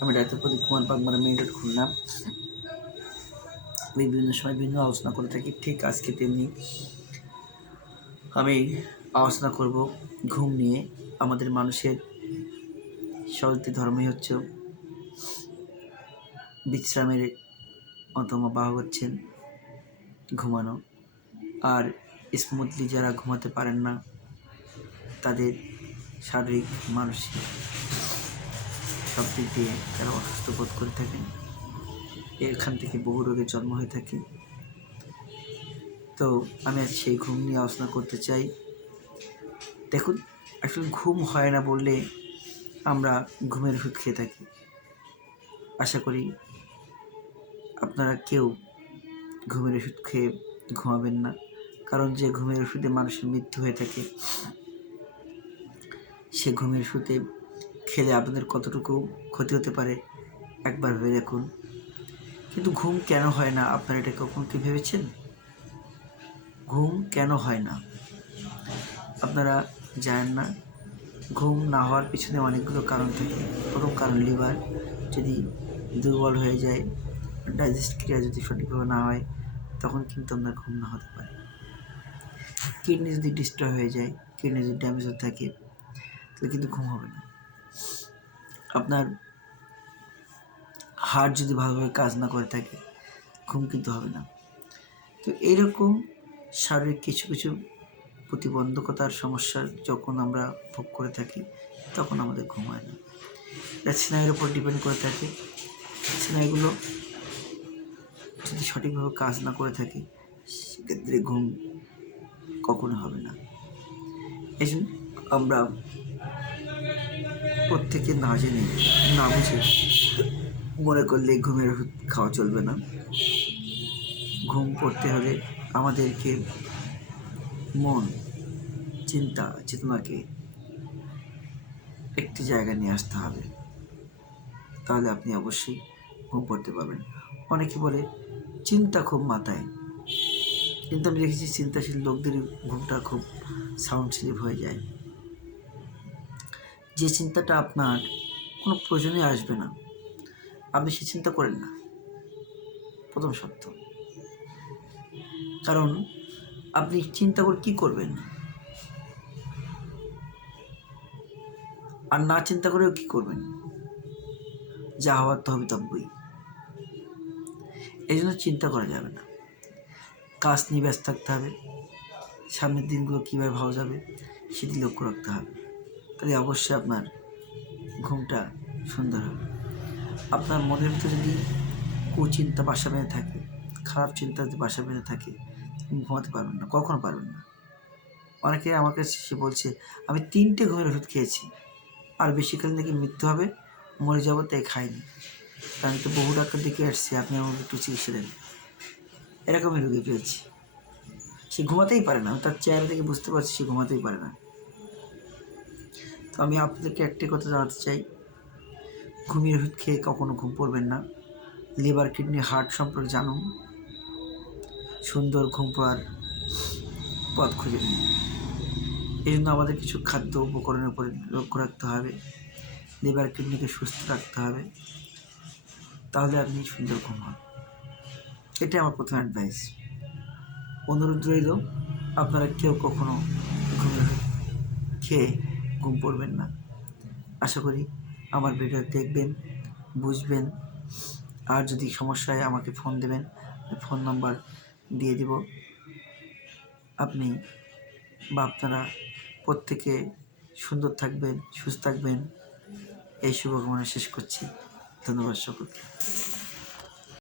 আমি ডাক্তার প্রদীপ কুমার বাগমারা মেডিকেল খুলনা বিভিন্ন সময় বিভিন্ন আলোচনা করে থাকি। ঠিক আজকে তেমনি আমি আলোচনা করব ঘুম নিয়ে। আমাদের মানুষের সর্বতি ধর্মই হচ্ছে বিশ্রামের অন্যতম বাহক হচ্ছেন ঘুমানো। আর স্মুথলি যারা ঘুমাতে পারেন না তাদের শারীরিক মানসিক সব দিক দিয়ে তারা অসুস্থ বোধ করে থাকেন। এখান থেকে বহু রোগের জন্ম হয়ে থাকে। তো আমি আজ সেই ঘুম নিয়ে আলোচনা করতে চাই। দেখুন, আসলে ঘুম হয় না বললে আমরা ঘুমের ওষুধ খেয়ে থাকি। আশা করি আপনারা কেউ ঘুমের ওষুধ খেয়ে ঘুমাবেন না, কারণ যে ঘুমের ওষুধে মানুষের মৃত্যু হয়ে থাকে সে ঘুমের ওষুধে খেলে আপনাদের কতটুকু ক্ষতি হতে পারে একবার ভেবে দেখুন। কিন্তু ঘুম কেন হয় না আপনারা এটা কখন কি ভেবেছেন? ঘুম কেন হয় না আপনারা জানেন না? ঘুম না হওয়ার পিছনে অনেকগুলো কারণ থাকে। প্রথম কারণ, লিভার যদি দুর্বল হয়ে যায়, ডাইজেস্ট ক্রিয়া যদি সঠিকভাবে না হয়, তখন কিন্তু আপনার ঘুম না হতে পারে। কিডনি যদি ডিস্ট্রয় হয়ে যায়, কিডনি যদি ড্যামেজ হতে থাকে, তাহলে কিন্তু ঘুম হবে না। আপনার হার্ট যদি ভালোভাবে কাজ না করে থাকে, ঘুম কিন্তু হবে না। তো এইরকম শারীরিক কিছু কিছু প্রতিবন্ধকতার সমস্যার যখন আমরা ভোগ করে থাকি, তখন আমাদের ঘুম হয় না। এটা স্নায়ুর উপর ডিপেন্ড করে থাকে। স্নায়ুগুলো যদি সঠিকভাবে কাজ না করে থাকে, সেক্ষেত্রে ঘুম কখনো হবে না। এই জন্য আমরা প্রত্যেকে না জেনে না বুঝে মনে করলে ঘুমের ওষুধ খাওয়া চলবে না। ঘুম পড়তে হলে আমাদেরকে মন, চিন্তা, চেতনাকে একটি জায়গায় নিয়ে আসতে হবে, তাহলে আপনি অবশ্যই ঘুম পড়তে পারবেন। অনেকে বলে চিন্তা খুব মাথায়, কিন্তু আমি দেখেছি চিন্তাশীল লোকদের ঘুমটা খুব সাউন্ড স্লিপ হয়ে যায়। যে চিন্তাটা আপনার কোনো প্রয়োজনে আসবে না, আপনি সে চিন্তা করেন না, প্রথম সত্য। কারণ আপনি চিন্তা করে কী করবেন, আর না চিন্তা করেও কী করবেন? যা হওয়ার তো হবে তব্যই। এই জন্য চিন্তা করা যাবে না, কাজ নিয়ে ব্যস্ত থাকতে হবে। সামনের দিনগুলো কীভাবে ভালো যাবে সেটি লক্ষ্য রাখতে হবে, তাহলে অবশ্যই আপনার ঘুমটা সুন্দর হবে। আপনার মনের ভিতরে যদি কুচিন্তা বাসা বেঁধে থাকে, খারাপ চিন্তা যদি বাসা বেঁধে থাকে, ঘুমাতে পারবেন না, কখনো পারবেন না। অনেকে আমার কাছে সে বলছে আমি 3টে ঘুমের ওষুধ খেয়েছি, আর বেশিকাল নাকি মৃত্যু হবে, মরে যাবো, তাই খাইনি। আমি তো বহু ডাক্তার দেখে আসছি, আপনি আমাকে একটু চিকিৎসা দেন। এরকমই রোগী পেয়েছি। সে ঘুমাতেই পারে না, তার চেহারা থেকে বুঝতে পারছি সে ঘুমাতেই পারে না। তো আমি আপনাদেরকে একটি কথা জানাতে চাই, ঘুমের ওষুধ খেয়ে কখনো ঘুম পড়বেন না। লিভার, কিডনি, হার্ট সম্পর্কে জানুন, সুন্দর ঘুম পড়ার পথ খুঁজে নিন। এই জন্য আমাদের কিছু খাদ্য উপকরণের উপরে লক্ষ্য রাখতে হবে। লিভার, কিডনিকে সুস্থ রাখতে হবে, তাহলে আপনি সুন্দর ঘুম হন। এটাই আমার প্রথম অ্যাডভাইস। অনুরোধ রইল, আপনারা কেউ কখনো ঘুমের খেয়ে ঘুম পড়বেন না। আশা করি আমার ভিডিও দেখবেন, বুঝবেন। আর যদি সমস্যা হয় আমাকে ফোন দেবেন, ফোন নাম্বার দিয়ে দিব। আপনি বা আপনারা প্রত্যেকে সুন্দর থাকবেন, সুস্থ থাকবেন, এই শুভকামনা শেষ করছি। ধন্যবাদ সকলকে।